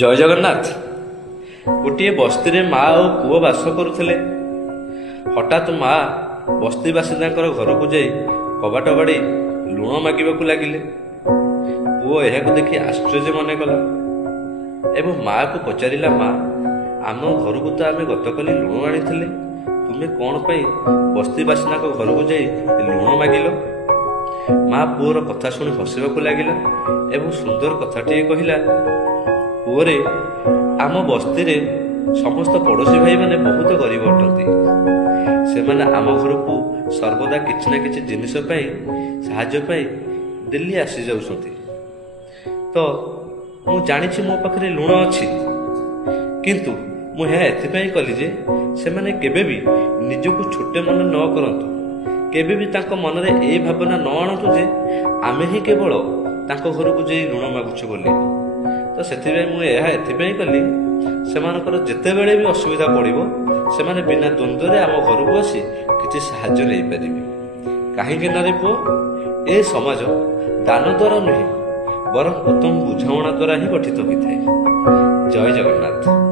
ଜୟ ଜଗନ୍ନାଥ। ଗୋଟିଏ ବସ୍ତିରେ ମା ଓ ପୁଅ ବାସ କରୁଥିଲେ। ହଠାତ୍ ମା ବସ୍ତି ବାସିନ୍ଦାଙ୍କର ଘରକୁ ଯାଇ କବାଟ ବାଡ଼ି ଲୁଣ ମାଗିବାକୁ ଲାଗିଲେ। ପୁଅ ଏହାକୁ ଦେଖି ଆଶ୍ଚର୍ଯ୍ୟ ମନେ କଲା ଏବଂ ମାଆକୁ ପଚାରିଲା, ମା, ଆମ ଘରକୁ ତ ଆମେ ଗତକାଲି ଲୁଣ ଆଣିଥିଲେ, ତୁମେ କ'ଣ ପାଇଁ ବସ୍ତି ବାସିନ୍ଦାଙ୍କ ଘରକୁ ଯାଇ ଲୁଣ ମାଗିଲ? ମା ପୁଅର କଥା ଶୁଣି ହସିବାକୁ ଲାଗିଲା ଏବଂ ସୁନ୍ଦର କଥାଟିଏ କହିଲା, ପୁଅରେ, ଆମ ବସ୍ତିରେ ସମସ୍ତ ପଡ଼ୋଶୀ ଭାଇମାନେ ବହୁତ ଗରିବ ଅଟନ୍ତି। ସେମାନେ ଆମ ଘରକୁ ସର୍ବଦା କିଛି ନା କିଛି ଜିନିଷ ପାଇଁ, ସାହାଯ୍ୟ ପାଇଁ ଡେଲି ଆସିଯାଉଛନ୍ତି। ତ ମୁଁ ଜାଣିଛି ମୋ ପାଖରେ ଲୁଣ ଅଛି, କିନ୍ତୁ ମୁଁ ଏହା ଏଥିପାଇଁ କଲି ଯେ ସେମାନେ କେବେ ବି ନିଜକୁ ଛୋଟ ମନେ ନ କରନ୍ତୁ, କେବେ ବି ତାଙ୍କ ମନରେ ଏହି ଭାବନା ନ ଆଣନ୍ତୁ ଯେ ଆମେ ହିଁ କେବଳ ତାଙ୍କ ଘରକୁ ଯାଇ ଲୁଣ ମାଗୁଛୁ ବୋଲି। ତ ସେଥିପାଇଁ ମୁଁ ଏହା ଏଥିପାଇଁ କଲି, ସେମାନଙ୍କର ଯେତେବେଳେ ବି ଅସୁବିଧା ପଡ଼ିବ ସେମାନେ ବିନା ଦ୍ୱନ୍ଦ୍ୱରେ ଆମ ଘରକୁ ଆସି କିଛି ସାହାଯ୍ୟ ନେଇପାରିବେ। କାହିଁକି ନା ରେ ପୁଅ, ଏ ସମାଜ ଦାନ ଦ୍ୱାରା ନୁହେଁ, ବରଂ ଉତ୍ତମ ବୁଝାମଣା ଦ୍ୱାରା ହିଁ ଗଠିତ ହୋଇଥାଏ। ଜୟ ଜଗନ୍ନାଥ।